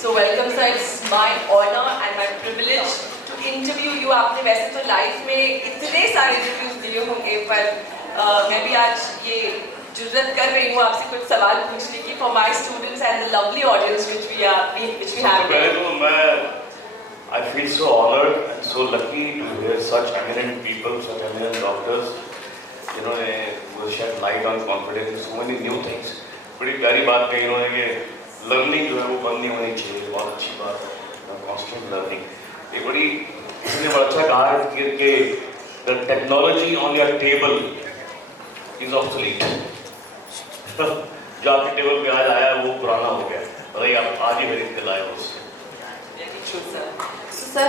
So welcome sir, it's my honor and my privilege to interview you. आपने वैसे तो life में इतने सारे इंटरव्यूज दिए होंगे, पर मैं भी आज ये जुर्रत कर रही हूँ आपसे कुछ सवाल पूछने की for my students and the lovely audience which we have. पहले तो मैं I feel so honored and so lucky to hear such eminent people, such eminent doctors, you know, who shed light on confidence, so many new things. बड़ी प्यारी बात कही उन्होंने कि learning जो है वो बंद नहीं होनी चाहिए, बहुत अच्छी बात है, कॉन्स्टेंट लर्निंग। एक बड़ी इसने बड़ा अच्छा कहा है कि the technology on your table is obsolete. जो आपके टेबल पे आज आया वो पुराना हो गया, अरे आप आज ही खरीद के लाए उससे। सर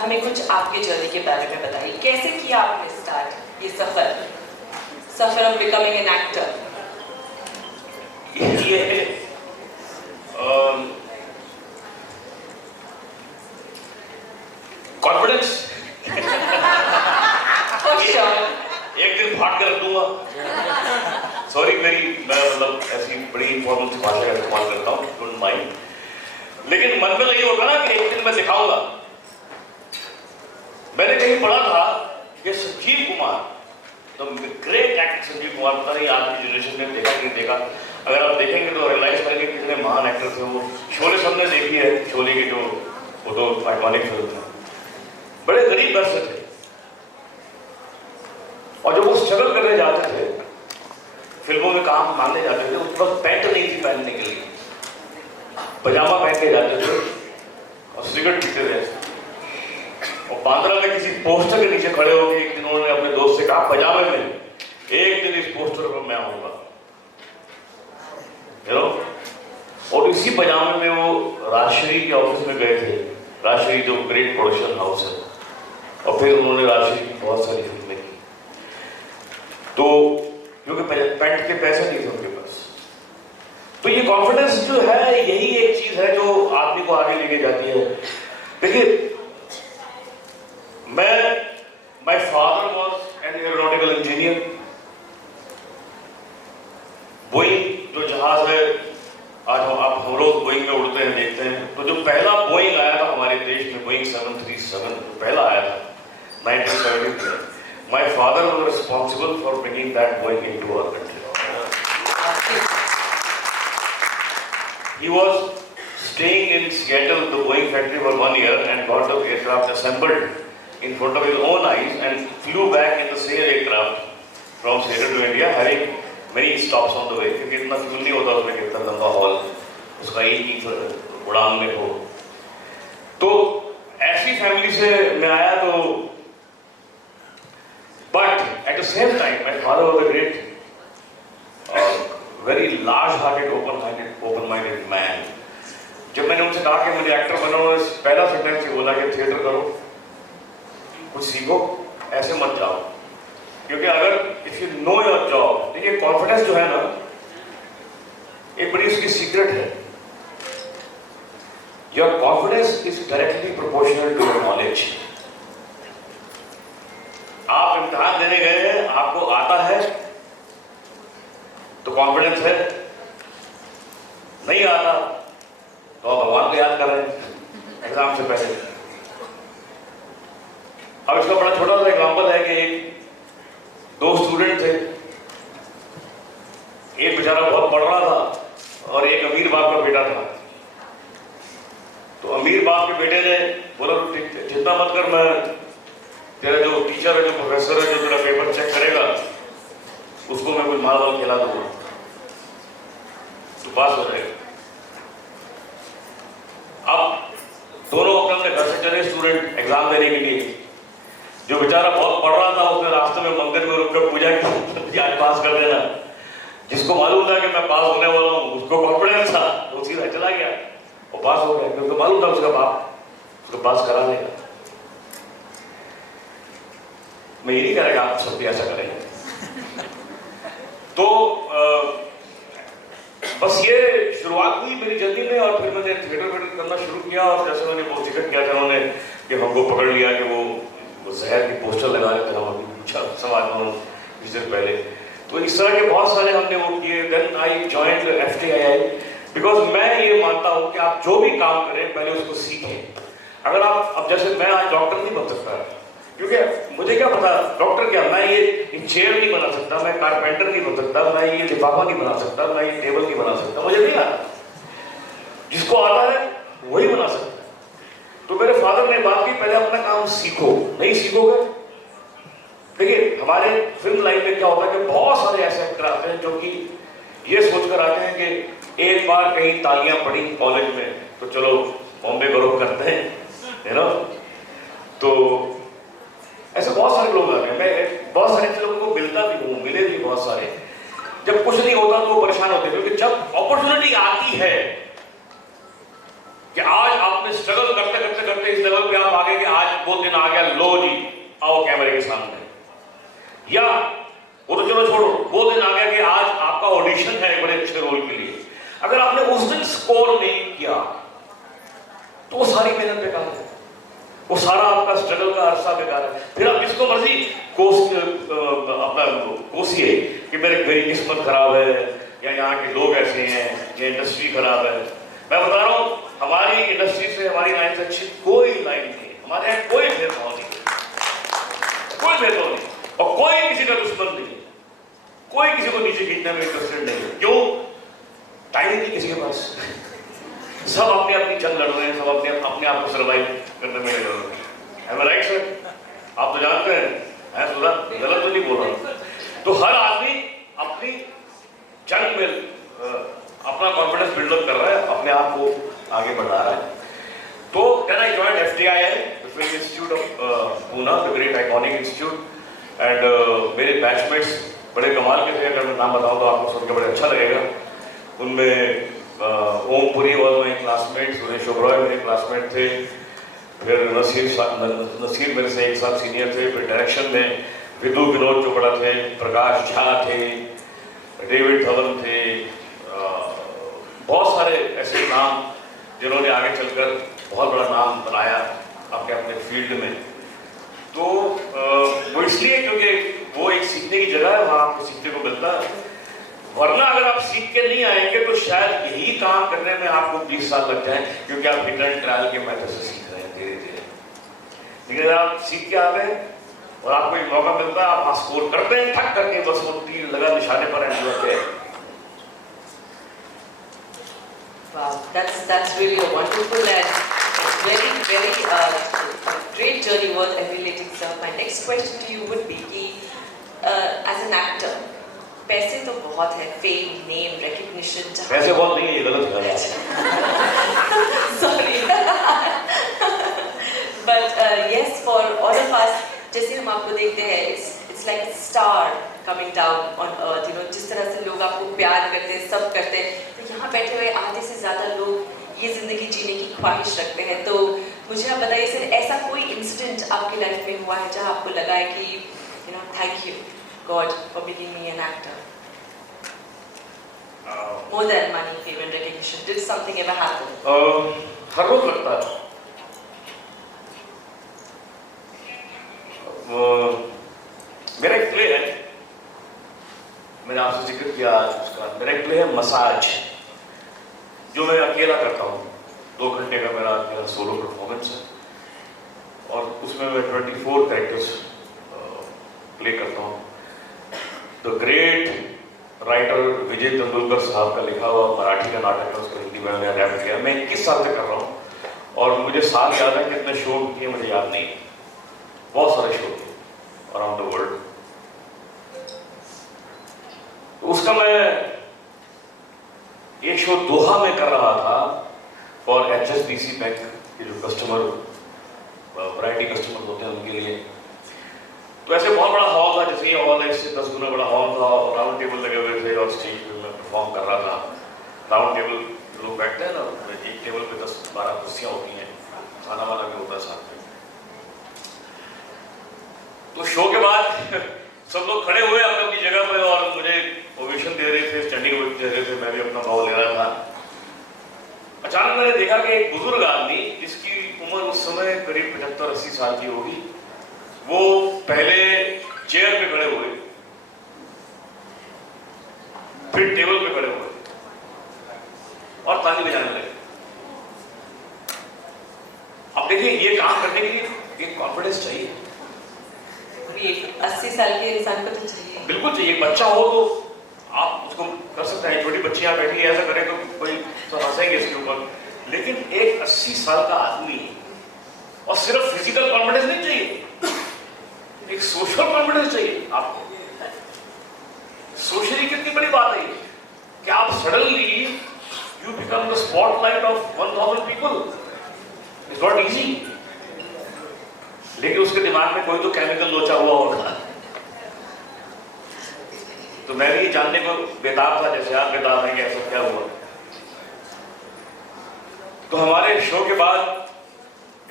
हमें कुछ आपके जर्नी के बारे में बताइए, कैसे किया आपने स्टार्ट ये सफर ऑफ बिकमिंग एन एक्टर? ये कॉन्फिडेंस एक दिन फाड़ कर रख दूंगा। सॉरी मैं मतलब ऐसी बड़ी इनफॉर्मल भाषा का इस्तेमाल करता हूँ, डोंट माइंड, लेकिन मन में तो ये होता ना कि एक दिन मैं दिखाऊंगा। मैंने कहीं पढ़ा था कि Sanjeev Kumar, the great actor Sanjeev Kumar, पता नहीं आज की जनरेशन ने देखा कि नहीं देखा, अगर आप देखेंगे तो रियलाइज करेंगे कितने महान एक्टर थे वो। शोले सबने देखी है, शोले की जो फोटो आइकॉनिक फिल्म है, बड़े गरीब घर से थे और जब वो स्ट्रगल करने जाते थे, फिल्मों में काम मांगने जाते थे, उस वक्त पैंट नहीं थी पहनने के लिए, पजामा पहन के जाते थे और सिगरेट पीते थे। और बांद्रा में किसी पोस्टर के नीचे खड़े होकर एक दिन उन्होंने अपने दोस्त से कहा, पजामे में एक दिन इस पोस्टर पर मैं आऊंगा, और इसी पजामे में वो राजश्री के ऑफिस में गए थे, राजश्री जो ग्रेट प्रोडक्शन हाउस है, और फिर उन्होंने राजश्री की बहुत सारी फिल्में की। तो क्योंकि पैंट के पैसे नहीं थे उनके पास, तो ये कॉन्फिडेंस जो है यही एक चीज है जो आदमी को आगे लेके जाती है। देखिए, my father was an aeronautical engineer. Boeing जो जहाज है, आज हम रोज बोइंग में उड़ते हैं, देखते हैं, तो जो पहला बोइंग आया था हमारे देश में, बोइंग 737 पहला आया था 1973 में, my father was responsible for bringing that Boeing into our country. He was staying in Seattle, the Boeing factory, for 1 year and got the aircraft assembled in front of his own eyes and flew back in the same aircraft from Seattle to India, having many stops on the way, क्योंकि इतना fuel नहीं होता उसमें, कितना लंबा hall उसका एक ही उड़ान में हो। तो ऐसी फैमिली से मैं आया, तो but at the same time my father was a great very large hearted open minded man. जब मैंने उनसे कहा कि मुझे एक्टर बनना, उन्होंने पहला सेंटेंस ये बोला कि थिएटर करो, कुछ सीखो, ऐसे मत जाओ, क्योंकि अगर if you know your job, देखिए कॉन्फिडेंस जो है ना, एक बड़ी उसकी सीक्रेट है। Your confidence is directly proportional to your knowledge. आप इम्तिहान देने गए हैं, आपको आता है तो कॉन्फिडेंस है, नहीं आता तो आप भगवान को याद कर रहे हैं एग्जाम से पहले। अब इसका बड़ा छोटा सा एग्जांपल है कि दो स्टूडेंट थे, एक बेचारा बहुत पढ़ रहा था और एक अमीर बाप का बेटा था। तो अमीर बाप के बेटे ने बोला, चिंता मत कर, मैं तेरा जो टीचर है, जो प्रोफेसर है, जो तेरा पेपर चेक करेगा, उसको मैं कुछ माल वाल खिला दूंगा, तो पास हो जाएगा। अब दोनों अपने घर से चले स्टूडेंट एग्जाम देने के लिए। जो बेचारा बहुत पढ़ रहा था, उसने रास्ते में मंदिर में रुककर पूजा की, आज पास कर देना। जिसको मालूम था कि मैं पास होने वाला हूँ, उसको कॉन्फिडेंस था, तो सीधा चला गया और पास हो गया, क्योंकि मालूम था उसका बाप उसको पास करा देगा। मैं ये नहीं करेगा, आप सब भी ऐसा करेंगे। तो बस ये शुरुआत हुई मेरी जर्नी में, और फिर मैंने थिएटर करना शुरू किया। और जैसे मैंने वो जिक्र किया था उन्होंने कि हमको पकड़ लिया कि वो जहर की पोस्टर लगा रहे थे, हम अभी पूछा समाज में कुछ देर पहले, तो इस तरह के बहुत सारे हमने वो किए। Then I joined FTII because मैं ये मानता हूं कि आप जो भी काम करें पहले उसको सीखें। अगर आप, अब जैसे मैं आज डॉक्टर नहीं बन सकता, क्योंकि मुझे क्या पता डॉक्टर क्या, मैं ये चेयर नहीं बना सकता, मैं कारपेंटर नहीं बन सकता, मैं ये लिफाफा नहीं बना सकता, मैं ये टेबल नहीं बना सकता, मुझे नहीं आता। जिसको आता है वही बना सकता है। तो मेरे फादर ने बात की, पहले अपना काम सीखो, नहीं सीखोगे। देखिए हमारे फिल्म लाइन में क्या होता है कि बहुत सारे ऐसे एक्टर आते हैं जो कि ये सोचकर आते हैं कि एक बार कहीं तालियां पड़ी कॉलेज में तो चलो बॉम्बे ग्रो करते हैं, है ना। तो ऐसे बहुत सारे लोग आ गए, मैं बहुत सारे ऐसे लोगों को मिलता भी हूँ, मिले भी बहुत सारे। जब कुछ नहीं होता तो वो परेशान होते हैं, क्योंकि जब अपॉर्चुनिटी आती है कि आज आपने स्ट्रगल करते करते करते इस लेवल पे आप आ गए कि आज वो दिन आ गया, लो जी आओ कैमरे के सामने, या वो तो चलो छोड़ो, वो दिन आ गया कि आज आपका ऑडिशन है बड़े अच्छे रोल के लिए, अगर आपने उस दिन स्कोर नहीं किया तो वो सारी मेहनत बेकार है, वो सारा आपका स्ट्रगल का अरसा बेकार है। फिर आप जिसको मर्जी अपना कोसिए कि मेरी किस्मत खराब है, या यहाँ के लोग ऐसे हैं, या इंडस्ट्री खराब है। मैं बता रहा हूँ हमारी इंडस्ट्री से, हमारी लाइन से अच्छी कोई लाइन नहीं है, हमारे यहाँ कोई भेदभाव नहीं है, कोई भेदभाव नहीं, और कोई किसी का दुश्मन नहीं है, कोई किसी को नीचे खींचने में इंटरेस्टेड नहीं है। क्यों? टाइम ही नहीं किसी के पास। सब अपनी अपनी जंग लड़ रहे हैं, सब अपने आप को सर्वाइव करने में लगे हुए हैं। Am I right, sir? आप तो जानते हैं, मैं सुना गलत तो नहीं बोल रहा। तो हर आदमी अपनी जंग में अपना कॉन्फिडेंस बिल्डअप कर रहा है, अपने आप को आगे बढ़ा रहा है। तो then I joined FTII, the Film Institute of Pune, the great iconic institute, and मेरे बैचमेट्स बड़े कमाल के थे। अगर मैं नाम बताऊं तो आपको सुन के बड़े अच्छा लगेगा। उनमें ओम पुरी और मेरे क्लासमेट, सुरेश ओबरॉय मेरे क्लासमेट थे, फिर नसीर मेरे से एक साल सीनियर थे, फिर डायरेक्शन में विदु विनोद चोपड़ा थे, प्रकाश झा थे, डेविड धवन थे, बहुत सारे ऐसे नाम जिन्होंने आगे चलकर बहुत बड़ा नाम बनाया अपने अपने फील्ड में। तो वो इसलिए क्योंकि वो एक सीखने की जगह है, वहाँ आपको सीखने को मिलता है। वरना अगर आप सीख के नहीं आएंगे तो शायद यही काम करने में आपको 20 साल लग जाए, क्योंकि आप हिट एंड ट्रायल के मेथड से सीख रहे हैं धीरे धीरे। लेकिन अगर आप सीख के आते हैं और आपको एक मौका मिलता है, आप स्कोर करते हैं ठक करके, बस वो तीर लगा निशाने पर एंड होते हैं। Wow, that's really a wonderful and very great journey worth emulating, sir. My next question to you would be कि as an actor, पैसे तो बहुत है, फेम, नेम, रिकग्निशन, पैसे बहुत नहीं है, ये गलत है। Sorry, but yes, for all of us, जैसे हम आपको देखते हैं, it's like a star coming down on earth, you know, जिस तरह से लोग आपको प्यार करते हैं, सब करते हैं, तो यहाँ बैठे हुए आधे से ज़्यादा लोग ये ज़िंदगी जीने की ख्वाहिश रखते हैं। तो मुझे आप बताइए सर, ऐसा कोई इंसिडेंट आपकी लाइफ में हुआ है जहाँ आपको लगा है कि you know, thank you God for making me an actor? More than money, fame and recognition, did something ever happen? हर रोज लगता है। मेरा एक प्ले है, मैंने आपसे जिक्र किया आज उसका, मेरा एक प्ले है मसाज, जो मैं अकेला करता हूँ। 2 घंटे का मेरा सोलो परफॉर्मेंस है, और उसमें मैं 24 कैरेक्टर्स प्ले करता हूँ। द ग्रेट राइटर विजय तेंदुलकर साहब का लिखा हुआ मराठी का नाटक है, उसको हिंदी में मैंने रैप किया। मैं 21 साल से कर रहा हूँ, और मुझे साल याद है कितने शो किए मुझे याद नहीं, बहुत सारे शो किए अराउंड द वर्ल्ड। तो उसका मैं एक शो दोहा में कर रहा था फॉर HSBC बैंक के जो कस्टमर, वैरायटी कस्टमर होते हैं उनके लिए। तो ऐसे बहुत बड़ा हॉल था, जैसे ये हॉल है, इससे 10 गुना बड़ा हॉल था, और राउंड टेबल लगे हुए थे, और स्टेज पे मैं परफॉर्म कर रहा था। राउंड टेबल लोग बैठते हैं ना, एक टेबल पे 10-12 कुर्सियाँ होती हैं, खाना वाना भी होता है साथ में। तो शो के बाद सब लोग खड़े हुए अपनी अपनी जगह पे, और मुझे ओवेशन दे रहे थे, स्टैंडिंग ओवेशन दे रहे थे, मैं भी अपना भाव ले रहा था। अचानक मैंने देखा कि एक बुजुर्ग आदमी, जिसकी उम्र उस समय करीब 75-80 साल की होगी, वो पहले चेयर पे खड़े हुए, फिर टेबल पे खड़े हुए, और ताली बजाने लगे। अब देखिए ये काम करने के लिए एक कॉन्फिडेंस चाहिए, 80 साल के इंसान को तो चाहिए, बिल्कुल चाहिए। एक बच्चा हो तो आप उसको कर सकते हैं, छोटी बच्चियां बैठी ऐसा करें तो कोई तो हंसेंगे इसके ऊपर, लेकिन एक 80 साल का आदमी और सिर्फ फिजिकल कॉन्फिडेंस नहीं चाहिए, एक सोशल कॉन्फिडेंस चाहिए आपको। सोशली कितनी बड़ी बात है कि आप suddenly you become the spotlight of 1000 people, it's not easy. लेकिन उसके दिमाग में कोई तो केमिकल लोचा हुआ होगा। तो मैं भी जानने को बेताब था, जैसे आप बेताब हैं कि ऐसा क्या हुआ। तो हमारे शो के बाद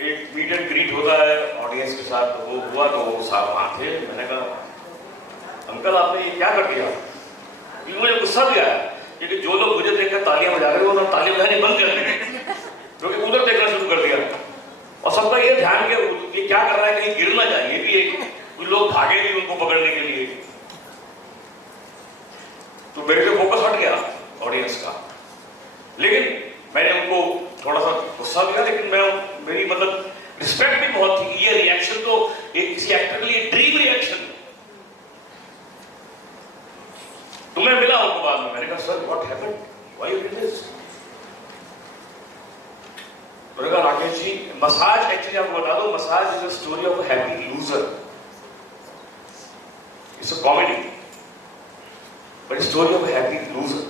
एक मीट एंड ग्रीट होता है ऑडियंस के साथ, तो वो हुआ, तो वो साहब वहां थे। मैंने कहा अंकल आपने ये क्या कर दिया? मुझे गुस्सा भी आया क्योंकि जो लोग मुझे देखकर तालियां बजा रहे थे उन्होंने तालियां बजानी बंद कर दी, क्योंकि उधर देखना शुरू कर दिया। और सबका ये ध्यान कि ये क्या कर रहा है, कहीं गिर ना जाए। ये भी एक कुछ लोग भागे भी उनको पकड़ने के लिए, तो मेरे पे फोकस हट गया ऑडियंस का। लेकिन मैंने उनको थोड़ा सा गुस्सा दिया, लेकिन मेरी मतलब रिस्पेक्ट भी बहुत थी कि ये रिएक्शन तो एक किसी एक्टर के लिए ड्रीम रिएक्शन। तो मैं मिला उनको बाद में, मैंने कहा sir what happened, why you did this? उन्होंने कहा राकेश जी मसाज, एक्चुअली आपको बता दो, massage is a story of a happy loser, it's a comedy but story of a happy loser.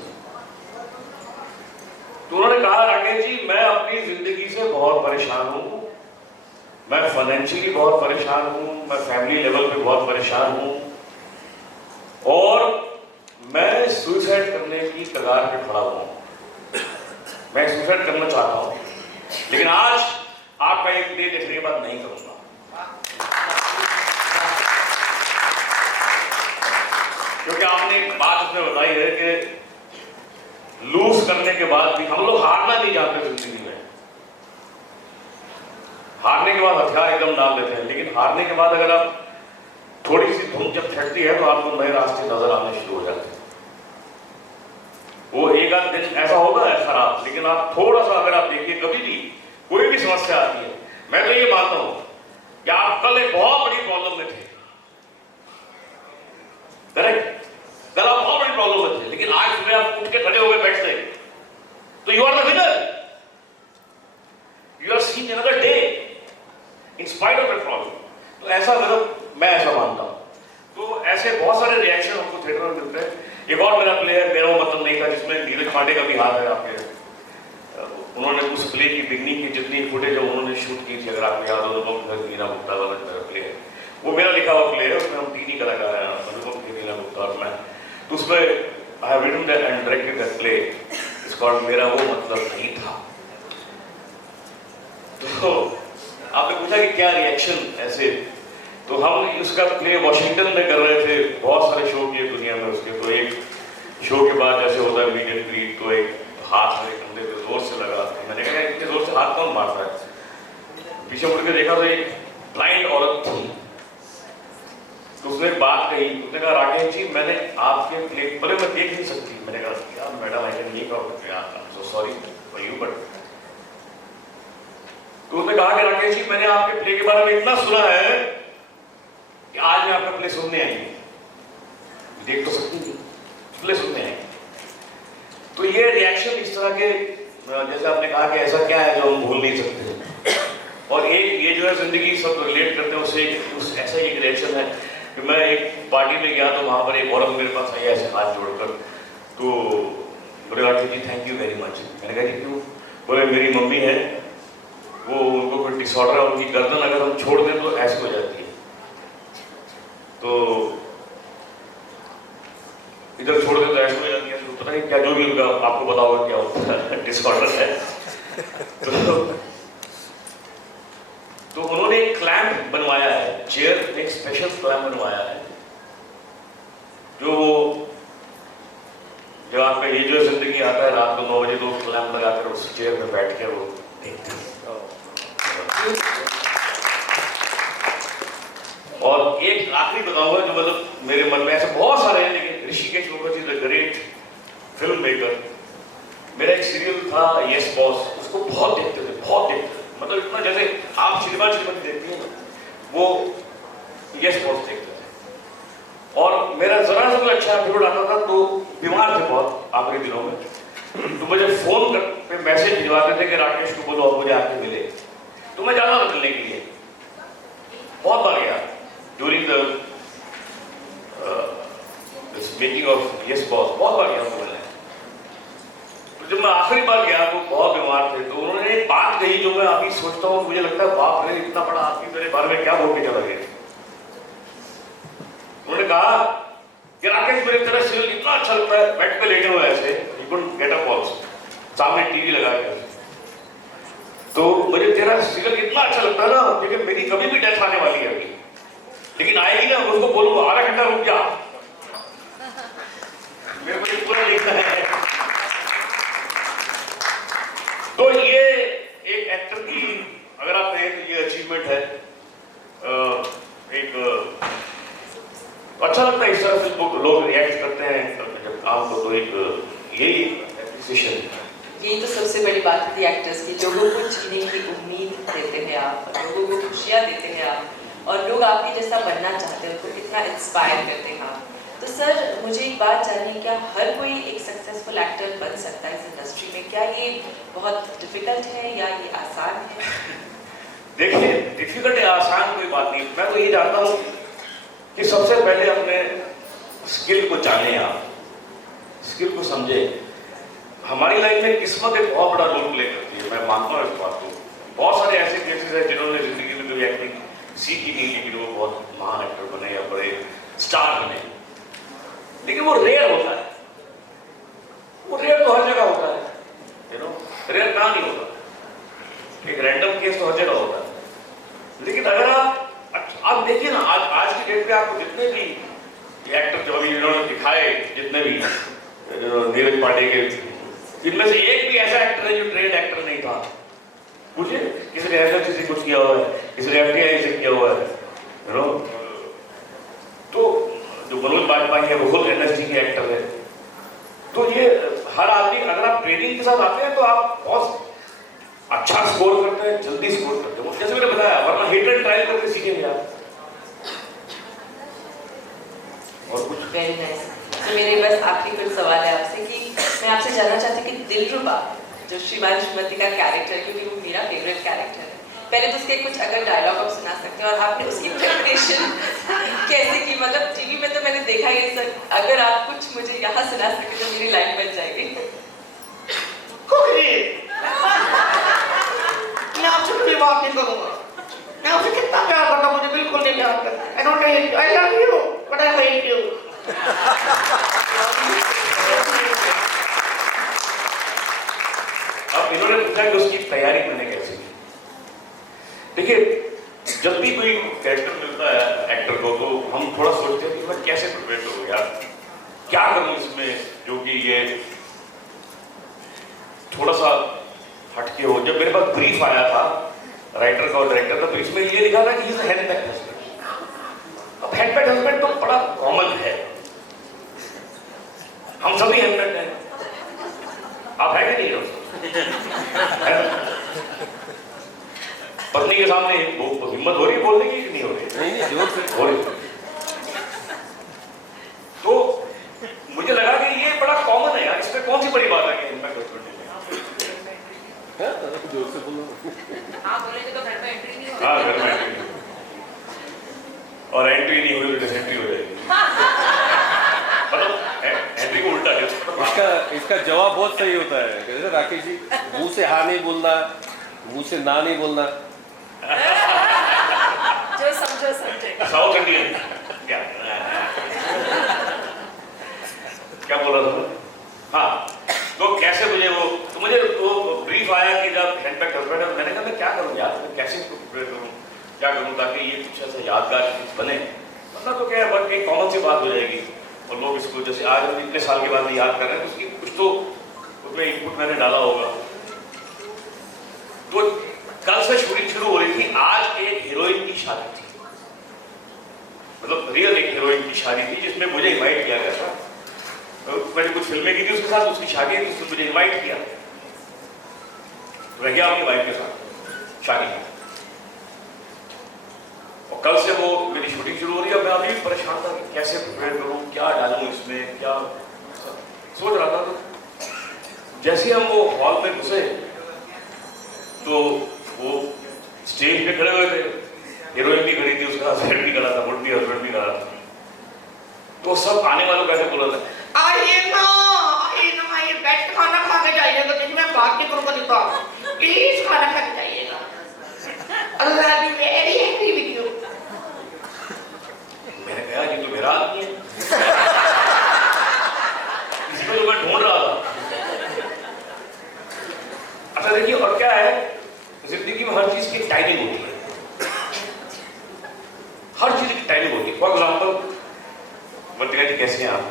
तो उन्होंने कहा राकेश जी मैं अपनी जिंदगी से बहुत परेशान हूं, मैं फाइनेंशियली बहुत परेशान हूं, मैं फैमिली लेवल पे बहुत परेशान हूं और मैं सुसाइड करने की कगार पे खड़ा हुआ हूं, मैं सुसाइड करना चाहता हूं, लेकिन आज आपका एक प्ले देखने के बाद नहीं करूंगा। क्योंकि आपने एक बात उसमें बताई है कि लूज करने के बाद भी हम लोग हारना नहीं जानते जिंदगी में। हारने के बाद हथियार एकदम डाल देते हैं, लेकिन हारने के बाद अगर आप थोड़ी सी धुन जब छटती है तो आपको नए रास्ते नजर आने शुरू हो जाते हैं। वो एक आध दिन ऐसा होगा है खराब, लेकिन आप थोड़ा सा अगर आप देखिए, कभी भी कोई भी समस्या आती है, मैं तो ये मानता हूं कि आप कल एक बहुत बड़ी प्रॉब्लम में थे, करेक्ट, कल आप बहुत बड़ी प्रॉब्लम में थे, लेकिन आज सुबह आप उठ के खड़े हो गए बेड से, तो you are the winner, you are seeing another day in spite of that problem. तो ऐसा मैं ऐसा मानता हूं। तो ऐसे बहुत सारे रिएक्शन हमको थिएटर में मिलते हैं। एक और मेरा प्ले है, मेरा वो मतलब नहीं था, जिसमें नीरज पांडे का भी हाथ है आपके। उन्होंने उस प्ले की बिगनिंग की जितनी फुटेज उन्होंने शूट की थी, अगर आपको याद हो तो नीना गुप्ता वाला मेरा प्ले है, वो मेरा लिखा हुआ प्ले है, उसमें हम 3 ही कलाकार हैं, अनुपम की, नीना गुप्ता और मैं। तो उसमें I have written that and directed that play, it's called मेरा वो मतलब नहीं था। तो आपने पूछा कि क्या रिएक्शन ऐसे, तो हम उसका प्ले वॉशिंगटन में कर रहे थे, बहुत सारे शो किए दुनिया में उसके। तो एक शो के बाद जैसे होता है मीट एंड ग्रीट, तो एक हाथ मेरे कंधे पे जोर से लगा, मैंने कहा इतने जोर से हाथ कौन मारता है? पीछे मुड़ के देखा तो एक ब्लाइंड औरत थी, तो उसने एक बात कही, उसने कहा राकेश जी मैंने आपके प्ले, बोले मैं देख नहीं सकती, मैंने कहा यार मैडम आई कैन नहीं कर, so sorry for you but. तो उसने कहा कि राकेश जी मैंने आपके प्ले के बारे में इतना सुना है कि आज मैं आपका प्ले सुनने आई हूं, देख तो सकती थी, प्ले सुनने आई। तो ये रिएक्शन इस तरह के, जैसे आपने कहा कि ऐसा क्या है जो हम भूल नहीं सकते, और एक ये जो है जिंदगी सब रिलेट करते हैं उससे, ऐसा एक रिएक्शन है कि मैं एक पार्टी में गया तो वहां पर एक औरत मेरे पास आई ऐसे हाथ जोड़कर, तो बोले Rakesh ji thank you very much. मैंने कहा जी क्यों? बोले मेरी मम्मी है, वो उनको कोई डिसऑर्डर है, उनकी गर्दन अगर हम छोड़ दें तो ऐसी हो जाती है, तो इधर छोड़ दें तो ऐसी हो जाती है, तो पता नहीं क्या जो भी उनका आपको पता होगा क्या होता है डिसऑर्डर है। तो उन्होंने एक क्लैंप बनवाया है, चेयर में एक स्पेशल क्लैंप बनवाया है, जो जब आपका ये जो जिंदगी आता है रात को 9 बजे, तो क्लैंप लगाकर उस चेयर में बैठ के वो देखते हैं। और एक आखिरी बताऊंगा जो मतलब मेरे मन में, ऐसे बहुत सारे हैं, लेकिन Rishikesh Mukherjee the great film maker, मेरा एक सीरियल था यस बॉस, उसको बहुत देखते थे, बहुत देखते थे, मतलब इतना जैसे आप श्रीमान देखती हैं ना, वो यस बॉस देखते थे। और मेरा जरा सा कोई अच्छा एपिसोड आता था तो बीमार थे बहुत आखिरी दिनों में, तो मुझे फोन पे मैसेज भिजवाते थे कि राकेश को बोलो अब मुझे आके मिले, तो मैं जाता था मिलने के लिए, बहुत बार गया during the making of yes boss, बहुत बार गया उनको मिलने। तो जब मैं आखिरी बार गया वो बहुत बीमार थे, तो उन्होंने एक बात कही जो मैं अभी सोचता हूँ, मुझे लगता है बाप रे इतना बड़ा आदमी मेरे बारे में क्या बोल के चला गया। उन्होंने कहा कि राकेश मेरे तरह सीरियल इतना अच्छा लगता है, बेड पे लेटे हुए ऐसे, you couldn't get up also, सामने टीवी लगा के, तो मुझे तेरा सीरियल इतना अच्छा लगता है ना, क्योंकि मेरी कभी भी डेथ आने वाली है अभी, लेकिन आएगी ना, उसको बोलूंगा आधा घंटा रुक जा, मेरे को पूरा देखना है। तो ये एक एक्टर की अगर आप कहें तो ये अचीवमेंट है, एक अच्छा लगता है इस तरह से लोग रिएक्ट करते हैं जब काम को, तो एक यही एप्रिसिएशन है। यही तो सबसे बड़ी बात होती है एक्टर्स की, लोगों को जीने की उम्मीद देते हैं आप, लोगों को खुशियाँ देते हैं आप, और लोग आपके जैसा बनना चाहते हैं, उनको कितना इंस्पायर करते हैं आप। तो सर मुझे एक बात जाननी है, क्या हर कोई एक सक्सेसफुल एक्टर बन सकता है इस इंडस्ट्री में? क्या ये बहुत डिफिकल्ट है या ये आसान है? देखिए डिफिकल्ट या आसान कोई बात नहीं, मैं तो ये जानता हूँ कि सबसे पहले अपने स्किल को जाने, आप स्किल को समझे। हमारी लाइफ में किस्मत एक बहुत बड़ा रोल प्ले करती है, मैं मानता हूँ इस बात को। बहुत सारे ऐसे केसेस हैं जिन्होंने जिंदगी में कभी एक्टिंग सीखी नहीं, लेकिन वो बहुत महान एक्टर बने या बड़े स्टार बने, लेकिन वो रेयर होता है। वो रेयर तो हर जगह होता है, यू नो, रेयर कहाँ नहीं होता, एक रैंडम केस तो हर जगह होता है। लेकिन अगर आप देखिए ना, आज की डेट पे आपको जितने भी एक्टर जो अभी इन्होंने दिखाए, जितने भी नीरज पांडे के, इनमें से एक भी ऐसा एक्टर है जो ट्रेंड एक्टर नहीं था। पूछिए, किसी ने एसएससी से कुछ किया हुआ है, किसी ने एफटीआई से किया हुआ है, यू नो। तो जो मनोज बाजपेयी है वो खुद एनएसडी के एक्टर है। तो ये हर आदमी, अगर आप ट्रेनिंग के साथ आते हैं तो आप बहुत अच्छा स्कोर करते हैं, जल्दी स्कोर करते हैं, जैसे मैंने बताया, वरना हिट एंड ट्रायल करके सीखेंगे आप। और कुछ वेरी नाइस। तो मेरे बस आखिरी कुछ सवाल है आपसे कि मैं आपसे जानना चाहती हूँ कि दिलरुबा जो श्रीमान श्रीमती का कैरेक्टर, क्योंकि वो मेरा फेवरेट कैरेक्टर है, पहले तो उसके कुछ अगर डायलॉग आप सुना सकते हैं, और आपने उसकी प्रेपरेशन कैसे की? मतलब टीवी में तो मैंने देखा ही सर, अगर आप कुछ मुझे यहाँ सुना सके तो मेरी लाइन बन जाएगी। मैं आपसे कोई बात नहीं करूँगा, मैं आपसे कितना प्यार करता हूँ, मुझे बिल्कुल नहीं प्यार करता। I don't hate you, I love you, but I hate you. अब इन्होंने पूछा कि उसकी तैयारी मैंने कैसे की। देखिए, जब भी कोई कैरेक्टर मिलता है एक्टर को, तो हम थोड़ा सोचते हैं कि मैं कैसे प्रिपेयर करूँ यार, क्या करूँ इसमें जो कि ये थोड़ा सा हटके हो। जब मेरे पास ब्रीफ आया था राइटर का और डायरेक्टर का, तो इसमें ये लिखा था कि इज हैंडबैग हस्बैंड। अब हैंडबैग हस्बैंड तो बड़ा कॉमन है, हम सभी हैंडबैग हैं। आप है कि नहीं हो? पत्नी के सामने हिम्मत हो रही है बोलने की कि नहीं हो रही? नहीं, जोर से हो रही। तो मुझे लगा कि ये बड़ा कॉमन है यार, इसमें कौन सी बड़ी बात है कि हैंडबैग हस्बैंड है। जोर से बोलो। हाँ बोलेंगे तो घर में एंट्री नहीं होगी। हाँ, घर में एंट्री, और एंट्री नहीं हुई तो डिसेंट्री हो जाएगी। मतलब एंट्री को उल्टा इसका जवाब बहुत सही होता है। कैसे राकेश जी, मुंह से हाँ नहीं बोलना, मुंह से ना नहीं बोलना। जो समझो समझे। साउथ इंडियन क्या क्या बोल रहा था? हाँ, तो कैसे मुझे वो ब्रीफ आया कि जब हैंडबैग हस्बैंड है, मैंने कहा मैं क्या करूँ यार, मैं कैसे इसको प्रिपेयर करूँ, क्या करूँ ताकि ये कुछ ऐसा यादगार चीज बने। मतलब तो क्या है, बट एक कॉमन सी बात हो जाएगी और लोग इसको जैसे आज इतने साल के बाद याद कर रहे हैं, तो उसकी कुछ तो उसमें इनपुट मैंने डाला होगा। तो कल से शूटिंग शुरू हो रही थी, आज एक हीरोइन की शादी थी, मतलब रियल एक हीरोइन की शादी थी जिसमें मुझे इनवाइट किया गया था। मैंने कुछ फिल्में की थी उसके साथ, उसकी शादी थी, उसने मुझे इन्वाइट किया, रह गया अपनी वाइफ के साथ शादी की। और कल से वो मेरी शूटिंग शुरू हो रही है। मैं अभी परेशान था कि कैसे प्रिपेयर करूँ, क्या डालूँ इसमें, क्या सोच रहा था। तो जैसे हम वो हॉल में घुसे तो वो स्टेज पे खड़े हुए थे, हीरोइन भी खड़ी थी, उसका हस्बैंड भी खड़ा था, वुड भी हस्बैंड भी खड़ा था। तो सब आने वालों को ऐसे बोला था, आइए ना, आइए बैठ के खाना खा के जाइएगा, तो मैं बात नहीं करूँगा, नहीं तो प्लीज खाना खा के जाइएगा। Allah be very happy with you. मैंने कहा ये तो मेरा आदमी है, इसको तो मैं ढूंढ रहा था। अच्छा देखिए, और क्या है, जिंदगी में हर चीज की टाइमिंग होती है, हर चीज की टाइमिंग होती है। फॉर एग्जाम्पल, वर्तिका जी कैसे हैं आप?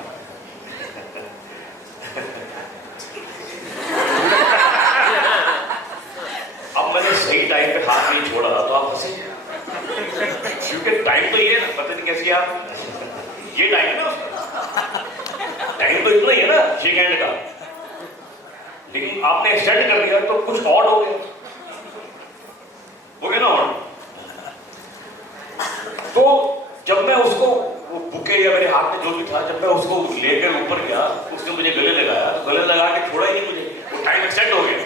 अब मैंने सही टाइम पे हाथ नहीं छोड़ा तो आप हंसे, क्योंकि टाइम तो ये है ना, पता नहीं कैसी आप, ये टाइम है ना, टाइम तो इतना ही है ना शेक हैंड का, लेकिन आपने एक्सटेंड कर दिया तो कुछ ऑड हो गया, ना ऑड। तो जब मैं उसको वो बुके या मेरे हाथ में जो भी था, जब मैं उसको लेकर ऊपर गया, उसने मुझे गले लगाया, गले लगा के छोड़ा ही नहीं मुझे, वो टाइम एक्सटेंड हो गया,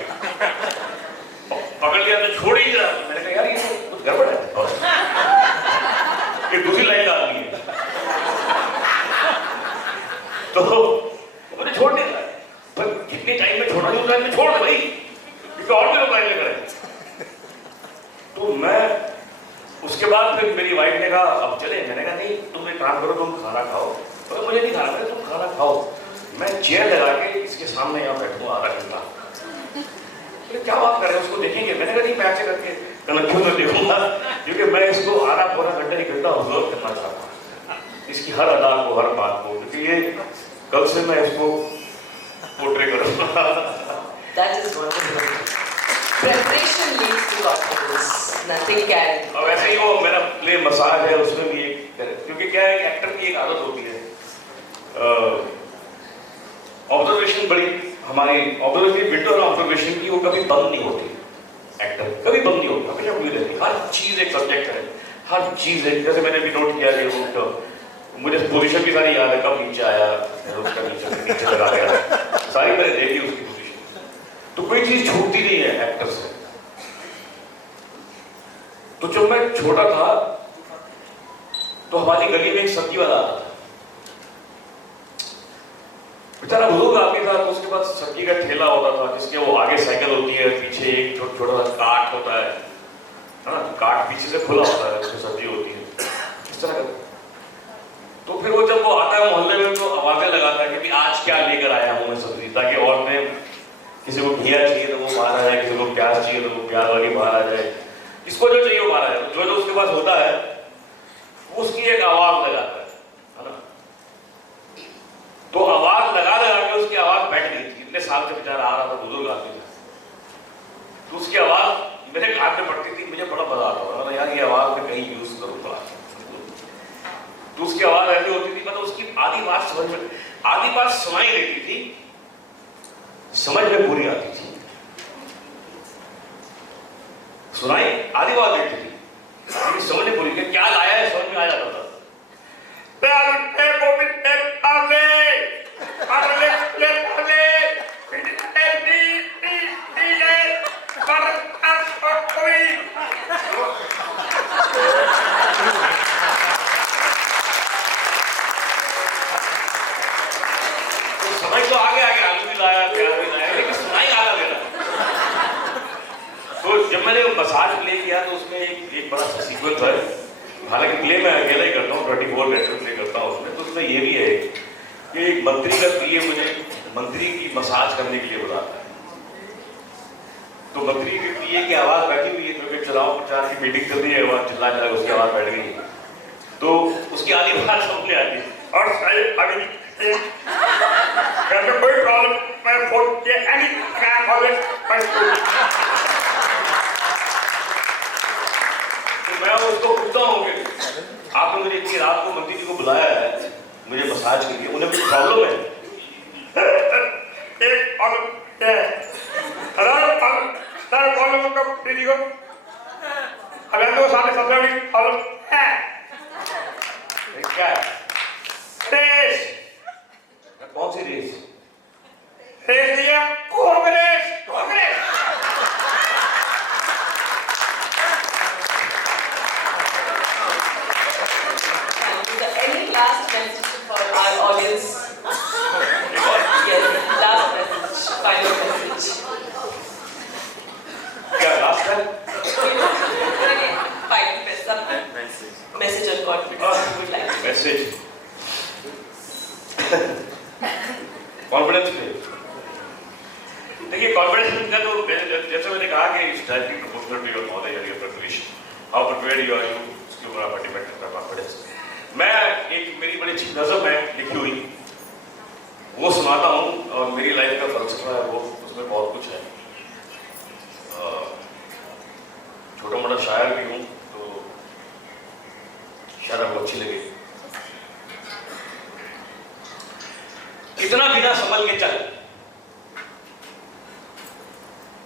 पकड़ लिया तो छोड़ ही रहा। मैंने कहा यार ये कुछ गड़बड़ है, ये दूसरी लाइन का आदमी है। तो मुझे छोड़ नहीं रहा, पर जितने टाइम में छोड़ा उस टाइम में छोड़ दे भाई, क्योंकि और भी लोग लाइन लेकर आए। तो मैं उसके बाद फिर मेरी वाइफ ने कहा अब चले। मैंने कहा नहीं, तुम एक काम करो, तुम खाना खाओ। तो मुझे नहीं खाना, तुम खाना खाओ, मैं चेयर लगा के इसके सामने यहाँ बैठूंगा आधा घंटा। क्या बात कर रहे हैं, उसको देखेंगे? मैंने कहा नहीं, मैं ऐसे करके कनेक्शन में देखूंगा, क्योंकि मैं इसको आधा पूरा घंटा एक घंटा ऑब्जर्व करना चाहता हूँ, इसकी हर अदा को, हर बात को, क्योंकि ये कल से मैं इसको पोर्ट्रे करूंगा। That is wonderful. Preparation leads to confidence. Nothing can. अब ऐसे ही वो मेरा प्ले मसाज है, उसमें भी एक, क्योंकि क्या है, एक्टर की एक आदत होती है, ऑब्जर्वेशन बड़ी, हमारी ऑब्जर्वेशन, विंडो ऑफ ऑब्जर्वेशन की वो कभी बंद नहीं होती, एक्टर कभी बंद नहीं होता, हमेशा खुली रहती, हर चीज एक सब्जेक्ट है, हर चीज है। जैसे मैंने भी नोट किया है, वो मुझे पोजीशन भी सारी याद है, कब नीचे आया, उसका नीचे लगा गया, सारी मैंने देखी उसकी पोजीशन, तो कोई चीज छूटती नहीं है एक्टर से। तो जब मैं छोटा था तो हमारी गली में एक सब्जी वाला आता था, बेचारा बुजुर्ग आदमी था, तो उसके पास सब्जी का ठेला होता था, जिसके वो आगे साइकिल होती है, पीछे एक छोटा सा काट होता है ना, काट पीछे से खुला होता है, उसमें सब्जी होती है, इस तरह का। तो फिर वो जब वो आता है मोहल्ले में, तो आवाजें लगाता है कि आज क्या लेकर आया हूं मैं सब्जी, ताकि औरतें, किसी को घिया चाहिए तो वो बाहर आ जाए, किसी को प्याज चाहिए तो वो प्याज वाली बाहर आ जाए, किसको जो चाहिए वो बाहर आ जाए, जो उसके पास होता है उसकी एक आवाज लगाता है ना। तो आवाज लगा के उसकी आवाज बैठ गई थी, इतने साल से बेचारा आ रहा था, बुजुर्ग आदमी था, तो उसकी आवाज मेरे कान में पड़ती थी, मुझे बड़ा मजा आता था, यार ये आवाज मैं कहीं यूज करूंगा। तो उसकी आवाज ऐसी होती थी, मतलब उसकी आधी बात समझ में, आधी बात सुनाई देती थी, समझ में पूरी आती थी, सुनाई आधी बात देती थी, लेकिन समझ में पूरी, क्या लाया है समझ में आ जाता था। समझ तो आगे आलू भी लाया, प्याज भी लाया, लेकिन सुनाई आधा दे रहा। तो जब मैंने मसाज प्ले किया तो उसमें एक बड़ा सा सीक्वेंस है, हालांकि प्ले मैं अकेला ही करता हूँ, 24 कैरेक्टर प्ले करता हूँ उसमें, तो उसमें ये भी है कि एक मंत्री का पीए मुझे मंत्री की मसाज करने के लिए बुलाता है। तो मंत्री के पीए की आवाज बैठी हुई है, क्योंकि चुनाव प्रचार की मीटिंग चल रही है, वहां चिल्ला चला उसकी आवाज बैठ गई, तो उसकी आधी बात समझ आती है, और कोई प्रॉब्लम मैं फोन किया एनी काम ऑलवेज मैं उसको पूछता हूँ कि आपने मुझे इतनी रात को मंत्री जी को बुलाया है मुझे मसाज के लिए, उन्हें कुछ प्रॉब्लम है? प्रीति को अगर तो सामने सबसे बड़ी प्रॉब्लम है क्या रेस कौन सी रेस? रेस दिया Congress Congress Any last message for our audience? Yes, last message, final message. क्या लास्ट है? Final message on confidence you would like to. Message confidence पे देखिए कॉन्फिडेंस का तो जैसे मैंने कहा कि इस टाइप की प्रपोजल और knowledge and your preparation how prepared you are you उसके ऊपर आप डिपेंड करता है कॉन्फिडेंस। मैं एक मेरी बड़ी अच्छी नज़म है लिखी हुई वो सुनाता हूँ और मेरी लाइफ का फलसफा है वो उसमें बहुत कुछ है। छोटा मोटा शायर भी हूँ तो शायद आपको अच्छी लगे। इतना बिना संभल के चल,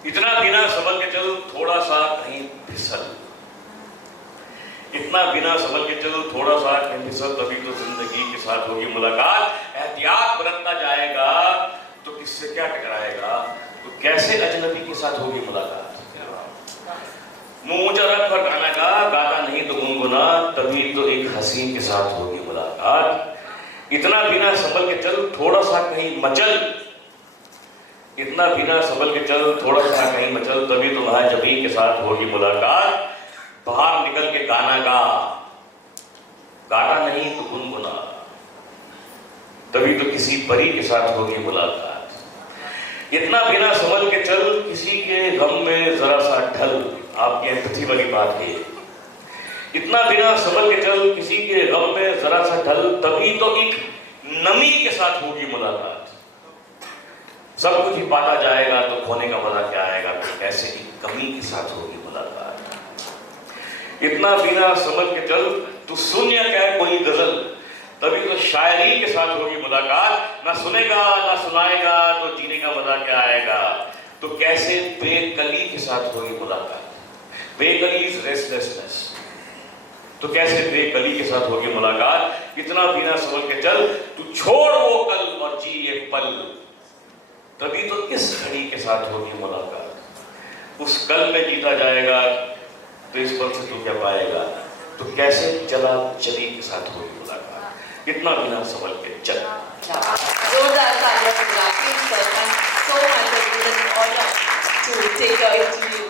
इतना बिना संभल के चल थोड़ा सा कहीं फिसल, इतना बिना संभल के चल थोड़ा सा कहीं फिसल, तभी तो जिंदगी के साथ होगी मुलाकात। एहतियात बरतता जाएगा तो किससे क्या टकराएगा, तो कैसे अजनबी के साथ होगी मुलाकात। मुंह ऊंचा रख कर गाना गा, गाता नहीं तो गुनगुना, तभी तो एक हसीन के साथ होगी मुलाकात। इतना बिना संभल के चल थोड़ा सा कहीं मचल, इतना बिना संभल के चल थोड़ा सा कहीं मचल, तभी तो वहां जबी के साथ होगी मुलाकात। बाहर निकल के गाना गा, गाता नहीं तो गुनगुना, तभी तो किसी परी के साथ होगी मुलाकात। इतना बिना संभल के चल किसी के गम में जरा सा ढल, आपकी एम्पैथी वाली बात है। इतना बिना संभल के चल किसी के गम में जरा सा ढल, तभी तो एक नमी के साथ होगी मुलाकात। सब कुछ ही पाता जाएगा तो खोने का मजा क्या आएगा, ऐसे ही कमी के साथ होगी मुलाकात। इतना बिना समझ के चल तू शून्य क्या कोई गजल, तभी तो शायरी के साथ होगी मुलाकात। ना सुनेगा ना सुनाएगा तो जीने का मजा क्या आएगा, तो कैसे बेकली के साथ होगी मुलाकात। बेकली इज रेस्टलेसनेस, तो कैसे बेकली के साथ होगी मुलाकात। इतना बिना समझ के चल तू छोड़ वो कल और जी ये पल, तभी तो इस घड़ी के साथ होगी मुलाकात। उस कल में जीता जाएगा तो इस पल से तू क्या पाएगा, तो कैसे चला चली के साथ होगी मुलाकात। इतना बिना समझ के चल। जोरदार तालियां for Rakesh sir. Thank you so much. It was an honor to take your interview.